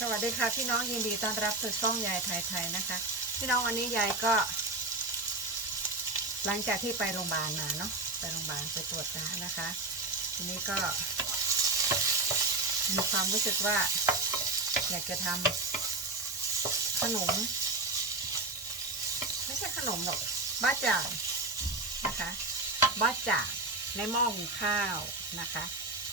สวัสดีค่ะพี่น้องยินดีต้อนรับสู่ช่องยายไทยไทยนะคะ พี่น้องวันนี้ยายก็ หลังจากที่ไปโรงพยาบาลมาเนาะไปโรงพยาบาลไปตรวจมานะคะ ทีนี้ก็ มีความรู้สึกว่า อยากจะทำขนม ไม่ใช่ขนมหรอกบ้าจ่างนะคะบ้าจ่างในหม้อหุงข้าวนะคะ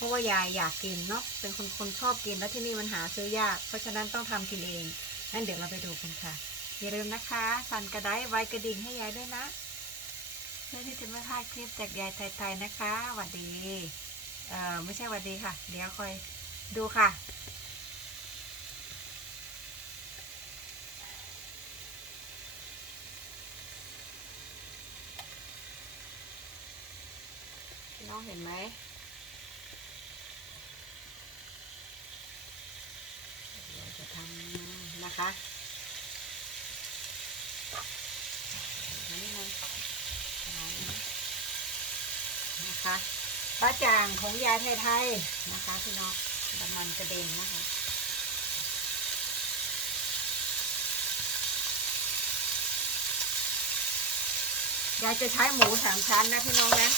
ราะว่ายายอยากกินเนาะเป็นคนคนชอบกินแล้วที่นี่มันหาซื้อยาก เพราะฉะนั้นต้องทำกินเองงั้นเดี๋ยวเราไปดูกันค่ะ อย่าลืมนะคะสั่นกระไดไว้กระดิ่งให้ยายด้วยนะเพื่อที่จะไม่พลาดคลิปจากยายไทยๆนะคะหวัดดีเอ่อไม่ใช่หวัดดีค่ะ เดี๋ยวคอยดูค่ะน้องเห็นไหม เราจะ ทำนะคะนี่นะคะป้าจางของยายไทยๆนะคะพี่น้องน้ำมันกระเด็นนะคะยายจะใช้หมูสามชั้นนะพี่น้องนะ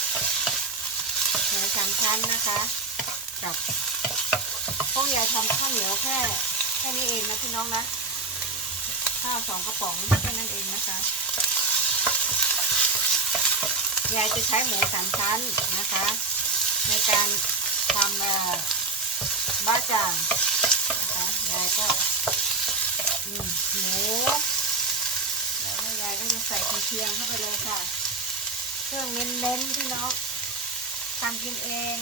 หมูสามชั้นนะคะ กับพวกยายทำข้าวเหนียวแค่ ค่นี้เองนะพี่น้องนะข้าวสองกระป๋องแค่นั้นเองนะคะยายจะใช้หมูสามชั้นนะคะ ในการทำบ้าจ่างนะคะยายก็หมูแล้วก็ยายก็จะใส่กระเทียมเข้าไปเลยค่ะ เครื่องเน้นๆพี่น้องทำกินเอง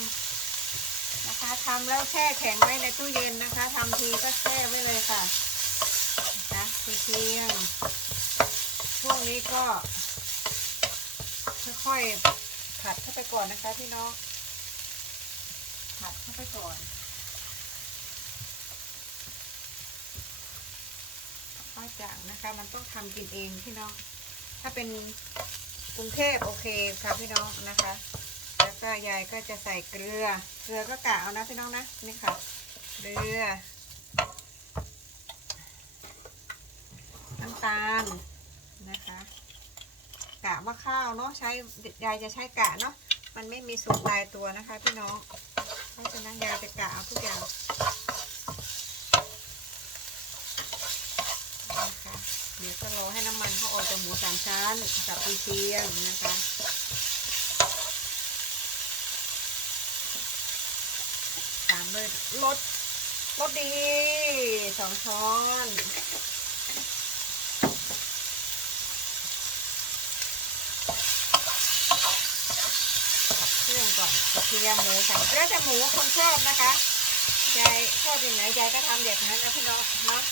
นะคะทำแล้วแช่แข็งไว้ในตู้เย็นนะคะทำทีก็แช่ไว้เลยค่ะนะคะเทียมพวกนี้ก็ค่อยๆผัดเข้าไปก่อนนะคะพี่น้องผัดเข้าไปก่อนข้าวจางนะคะ มันต้องทำกินเองพี่น้อง ถ้าเป็นกรุงเทพโอเคค่ะพี่น้องนะคะ แล้วก็ยายก็จะใส่เกลือ เกลือก็กะเอานะพี่น้องนะ นี่ค่ะ เกลือ น้ำตาลนะคะ กะว่าข้าวเนาะใช้ยายจะใช้กะเนาะ มันไม่มีสูตรตายตัวนะคะพี่น้อง เพราะฉะนั้นยายจะกะเอาทุกอย่างนะคะเดี๋ยวจะรอให้น้ำมันเขาออกจากหมูสามชั้นกับกระเทียมนะคะตามด้วย รสรสดีสองช้อนเครื่องก่อนกระเทียมหมูสับแล้วแต่หมูคนชอบนะคะยายชอบอย่างไหนยายก็ทำแบบนั้นนะพี่น้องเนาะ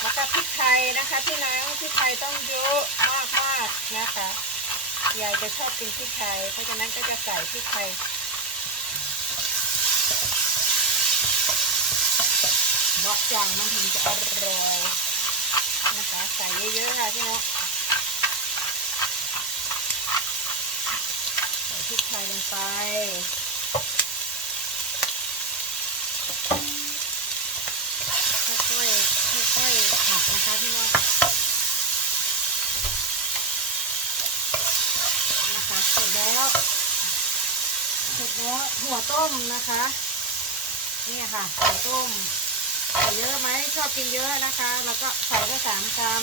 แล้วก็พริกไทยนะคะพี่น้องพริกไทยต้องเยอะมากมากนะคะยายจะชอบกินพริกไทยเพราะฉะนั้นก็จะใส่พริกไทย เบาะจังมันถึงจะอร่อยนะคะใส่เยอะๆค่ะพี่น้องใส่พริกไทยลงไปค่อยๆค่อยๆผัดนะคะพี่น้องนะคะเสร็จแล้วเสร็จแล้วหัวต้มนะคะนี่ค่ะหัวต้ม ใส่เยอะไหมชอบกินเยอะนะคะ แล้วก็ใส่ได้สามกรัม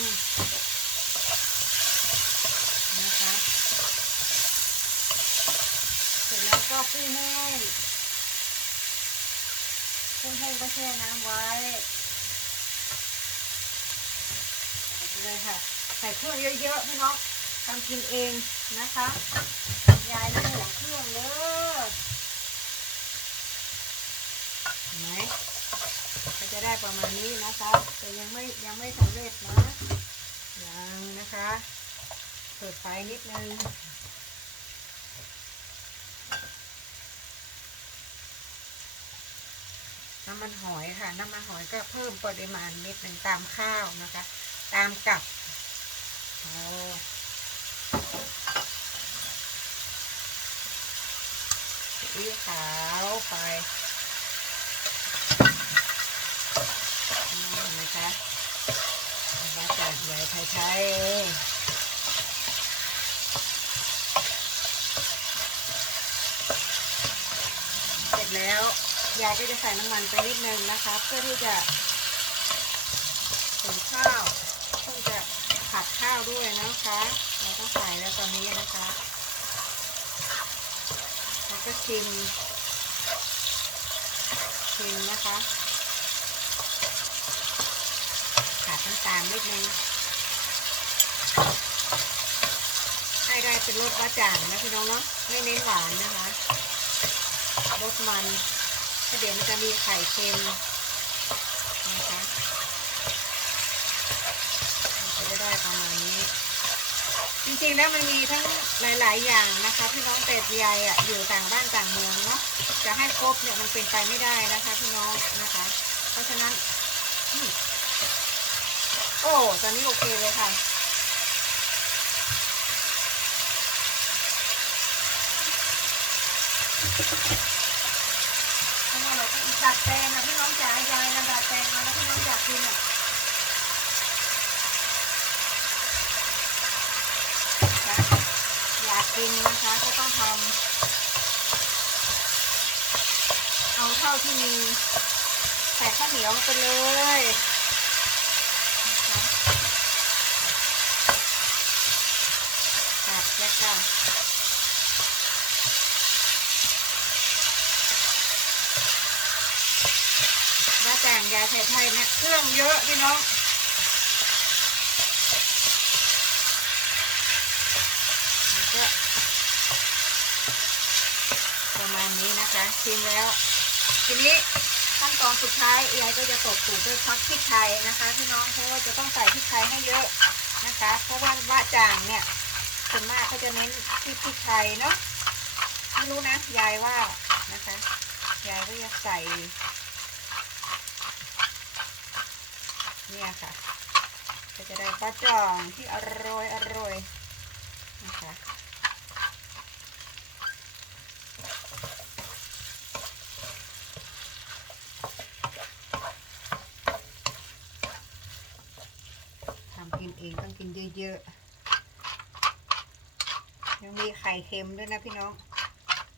นะคะ เสร็จแล้วก็กุ้งแห้งกุ้งแห้งก็แช่น้ำไว้เลยค่ะ ใส่เครื่องเยอะๆพี่น้องทำกินเองนะคะ ยายไม่ห่วงเครื่องเลยเห็นไหมก็จะได้ ประมาณนี้นะคะ แต่ยังไม่ยังไม่สำเร็จนะยังนะคะเปิดไฟนิดนึงน้ำมันหอยค่ะ น้ำมันหอยก็เพิ่มปริมาณนิดหนึ่งตามข้าวนะคะ ตามกับโอ้ซีขาวไปน ไทยเองเสร็จแล้วยายก็จะใส่น้ำมันไปนิดนึงนะคะ เพื่อที่จะหุงข้าวเพื่อจะผัดข้าวด้วยนะคะเราก็ใส่แล้วตอนนี้นะคะแล้วก็ชิมชิมนะคะขาดน้ำตาลนิดนึง ให้ ได้เป็นรสบ้าจางนะพี่น้องเนาะไม่เน้นหวานนะคะรสมันถ้าเดี๋ยวมันจะมีไข่เค็มนะคะจะได้ประมาณนี้ จริงๆแล้วมันมีทั้งหลาย ๆ อย่างนะคะพี่น้องเป็ดใหญ่อะอยู่ต่างบ้านต่างเมืองเนาะจะให้ครบเนี่ยมันเป็นไปไม่ได้นะคะพี่น้องนะคะ เพราะฉะนั้น โอ้ตอนนี้โอเคเลยค่ะ เพราะว่าเราก็ ดัดแปลงอะพี่น้องจ๋ายายนะดัดแปลงมาแล้วพี่น้องอยากกินอะนะอยากกินนะคะก็ต้องทำเอาเท่าที่มีใส่ข้าวเหนียวไปเลยนะคะตัดแล้วค่าแต่งยาไทยไทยเนี่ยเครื่องเยอะพี่น้องก็ประมาณนี้นะคะชิมแล้ว ทีนี้ขั้นตอนสุดท้ายยายก็จะตบสูตรด้วยพักพริกไทยนะคะพี่น้องเพราะว่าจะต้องใส่พริกไทยให้เยอะนะคะ เพราะว่าบ้าจางเนี่ยส่วนมากเขาจะเน้นที่พริกไทยเนาะไม่รู้นะยายว่านะคะยายก็จะใส่ เนี่ยค่ะ ก็จะได้ปลาจ่องที่อร่อยอร่อยนะคะทำกินเองต้องกินเยอะๆ ยังมีไข่เค็มด้วยนะพี่น้อง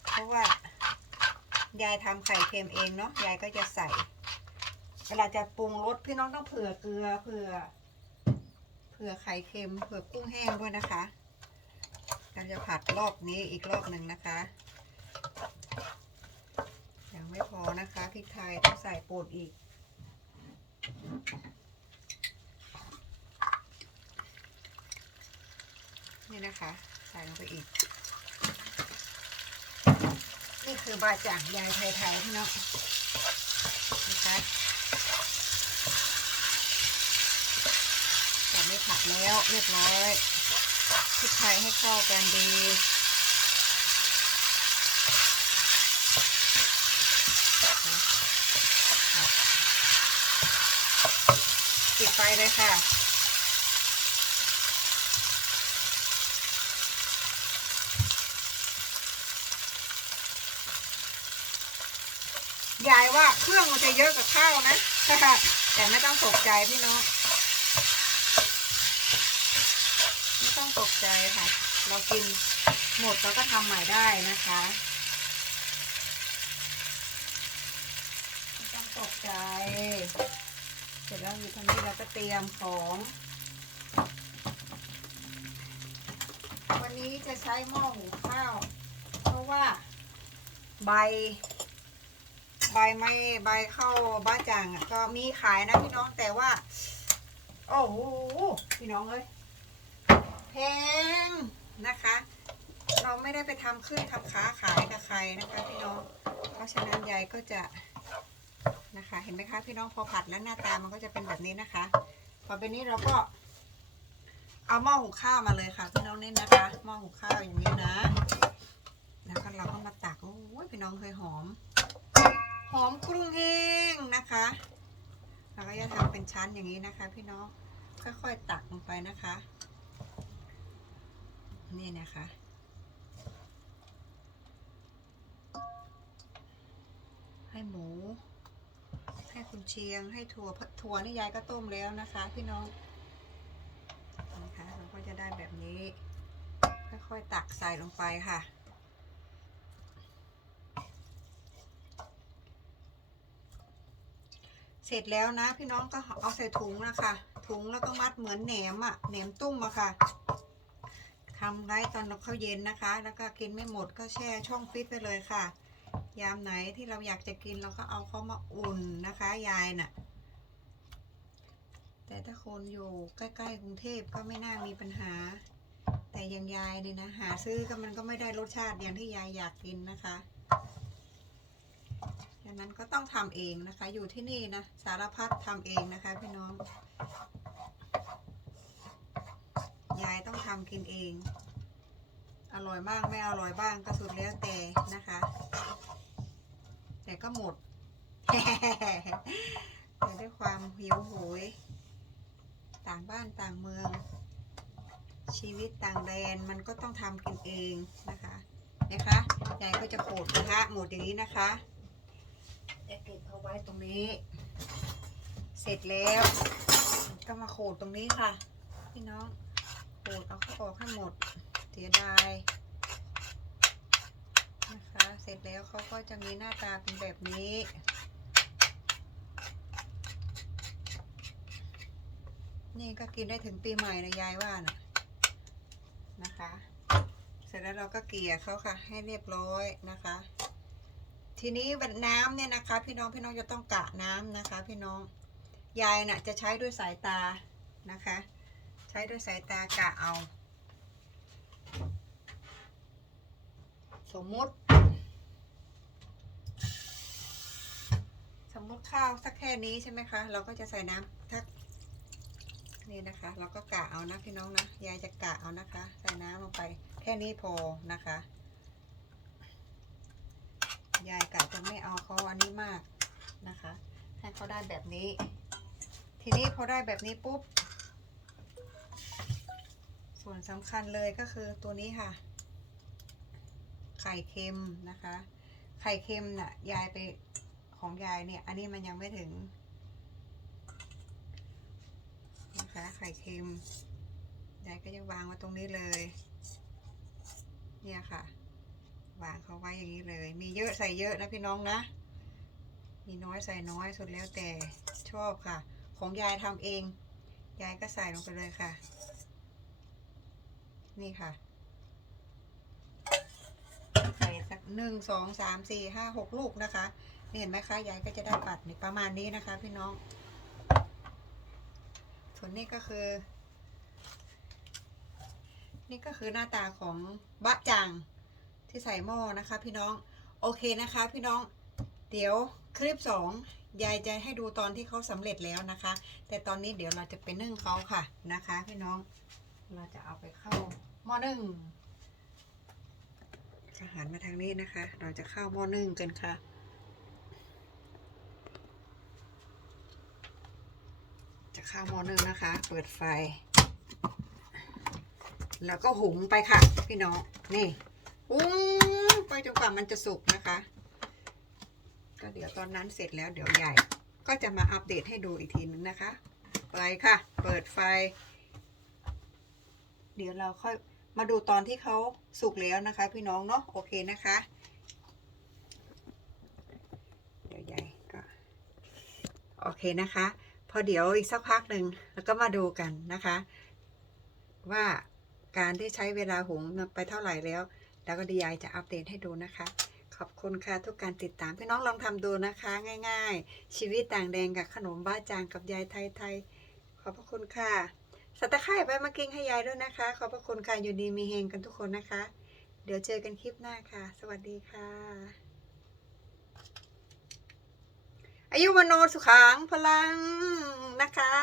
เพราะว่ายายทำไข่เค็มเองเนาะยายก็จะใส่ เวลาจะปรุงรสพี่น้องต้องเผื่อเกลือเผื่อเผื่อไข่เค็มเผื่อกุ้งแห้งด้วยนะคะเราจะผัดรอบนี้อีกรอบหนึ่งนะคะยังไม่พอนะคะพริกไทยต้องใส่ป่นอีกนี่นะคะ ใส่ลงไปอีก นี่คือบาจ่างยายไทยๆพี่น้องนะคะ ไม่ผัดแล้วเรียบร้อยพริกไทยให้เข้ากันดีปิดไฟเลยค่ะยายว่าเครื่องมันจะเยอะกับข้าวนะ แต่ไม่ต้องตกใจพี่น้อง ไม่ต้องต กใจค่ะ เรากินหมดเราก็ทำใหม่ได้นะคะไม่ต้องตกใจ เสร็จแล้วอยู่ตรงนี้เราก็เตรียมของ วันนี้จะใช้หม้อหุงข้าว เพราะว่าใบ ใบไม่ใบเข้าบ้าจ่างอะก็มีขายนะพี่น้องแต่ว่า โอ้โหพี่น้องเอ้ย งนะคะ เราไม่ได้ไปทำขึ้นทำค้าขายกับใครนะคะพี่น้อง เพราะฉะนั้นยายก็จะนะคะ เห็นไหมคะพี่น้องพอผัดแล้วหน้าตามันก็จะเป็นแบบนี้นะคะพอเป็นนี้เราก็เอาหม้อหุงข้าวมาเลยค่ะพี่น้องนี่นะคะหม้อหุงข้าวอย่างนี้นะ แล้วก็เราก็มาตักโอ้ยพี่น้องเคยหอม หอมกรุงแห้งนะคะเราก็จะทำเป็นชั้นอย่างนี้นะคะ พี่น้องค่อยๆตักลงไปนะคะ นี่นะคะ ให้หมู ให้คุณเชียง ให้ถั่วถั่วนี่ยายก็ต้มแล้วนะคะ พี่น้องนะคะเราก็จะได้แบบนี้ ค่อยๆตักใส่ลงไปค่ะเสร็จแล้วนะพี่น้องก็เอาใส่ถุงนะคะ ถุงแล้วก็มัดเหมือนแหนมอะแหนมตุ้มอะค่ะ ทำไว้ตอนเราเข้าเย็นนะคะ แล้วก็กินไม่หมดก็แช่ช่องฟิตไปเลยค่ะ ยามไหนที่เราอยากจะกินเราก็เอาเขามาอุ่นนะคะ ยายน่ะ แต่ถ้าคนอยู่ใกล้ๆกรุงเทพก็ไม่น่ามีปัญหา แต่ยังยายนี่นะหาซื้อก็มันก็ไม่ได้รสชาติอย่างที่ยายอยากกินนะคะดังนั้นก็ต้องทำเองนะคะ อยู่ที่นี่นะสารพัดทำเองนะคะพี่น้อง ยายต้องทำกินเอง อร่อยบ้างไม่อร่อยบ้างก็สุดแล้วแต่นะคะ แต่ก็หมดแต่ด้วยความหิวโหย ต่างบ้านต่างเมือง ชีวิตต่างแดนมันก็ต้องทำกินเองนะคะนะคะยายก็จะโขดกระทะหมดอย่างนี้นะคะจะเก็บเอาไว้ตรงนี้ เสร็จแล้วก็มาโขดตรงนี้ค่ะ พี่น้อง ขดเอาเขาออกให้หมด เสียดายนะคะ เสร็จแล้วเขาก็จะมีหน้าตาเป็นแบบนี้นี่ก็กินได้ถึงปีใหม่นะยายว่าน่ะนะคะ เสร็จแล้วเราก็เกลี่ยเขาค่ะ ให้เรียบร้อยนะคะ ทีนี้วันน้ำเนี่ยนะคะ พี่น้องพี่น้องจะต้องกะน้ำนะคะ พี่น้องยายน่ะจะใช้ด้วยสายตานะคะ ช้ด้วยสายตากะเอา สมมุติ สมมุติข้าวสักแค่นี้ใช่ไหมคะ เราก็จะใส่น้ำทักนี่นะคะ เราก็กะเอานะพี่น้องนะ ยายจะกะเอานะคะ ใส่น้ำลงไป แค่นี้พอนะคะ ยายกะจะไม่เอาเขาอันนี้มากนะคะ ให้เขาได้แบบนี้ ทีนี้พอได้แบบนี้ปุ๊บ ส่วนสำคัญเลยก็คือตัวนี้ค่ะ ไข่เค็มนะคะ ไข่เค็มน่ะยายไปของยายเนี่ย อันนี้มันยังไม่ถึงนะคะไข่เค็มยายก็จะวางไว้ตรงนี้เลย เนี่ยค่ะ วางเขาไว้อย่างนี้เลย มีเยอะใส่เยอะนะพี่น้องนะ มีน้อยใส่น้อยสุดแล้วแต่ชอบค่ะ ของยายทำเอง ยายก็ใส่ลงไปเลยค่ะ นี่ค่ะ ใส่สักหนึ่งสองสามสี่ห้าหกลูกนะคะ นี่เห็นไหมคะยายก็จะได้ปัดนี่ประมาณนี้นะคะ พี่น้อง ส่วนนี้ก็คือ นี่ก็คือหน้าตาของบะจ่างที่ใส่หม้อนะคะ พี่น้อง โอเคนะคะ พี่น้อง เดี๋ยวคลิปสองยายจะให้ดูตอนที่เขาสำเร็จแล้วนะคะ แต่ตอนนี้เดี๋ยวเราจะไปนึ่งเขาค่ะนะคะ พี่น้อง เราจะเอาไปเข้า หม้อนึ่งอาหารมาทางนี้นะคะ เราจะเข้าหม้อนึ่งกันค่ะ จะเข้าหม้อนึ่งนะคะ เปิดไฟ แล้วก็หุงไปค่ะ พี่น้อง นี่หุงไปจนกว่ามันจะสุกนะคะ ก็เดี๋ยวตอนนั้นเสร็จแล้วเดี๋ยวใหญ่ ก็จะมาอัปเดตให้ดูอีกทีนึงนะคะ ไปค่ะ เปิดไฟ เดี๋ยวเราค่อย มาดูตอนที่เขาสุกแล้วนะคะ พี่น้องเนาะโอเคนะคะ เดี๋ยวใหญ่ก็โอเคนะคะ พอเดี๋ยวอีกสักพักหนึ่งแล้วก็มาดูกันนะคะ ว่าการที่ใช้เวลาหุงไปเท่าไหร่แล้ว แล้วก็ดียายจะอัปเดตให้ดูนะคะ ขอบคุณค่ะทุกการติดตามพี่น้องลองทำดูนะคะ ง่าย ๆ ชีวิตต่างแดงกับขนมบ้าจางกับยายไทยๆขอบพระคุณค่ะ สัตว์ตะไคร่ไปมากิ้งให้ยายด้วยนะคะ ขอบพระคุณค่ะอยู่ดีมีเฮงกันทุกคนนะคะ เดี๋ยวเจอกันคลิปหน้าค่ะ สวัสดีค่ะ อายุวโนสุขังพลังนะคะ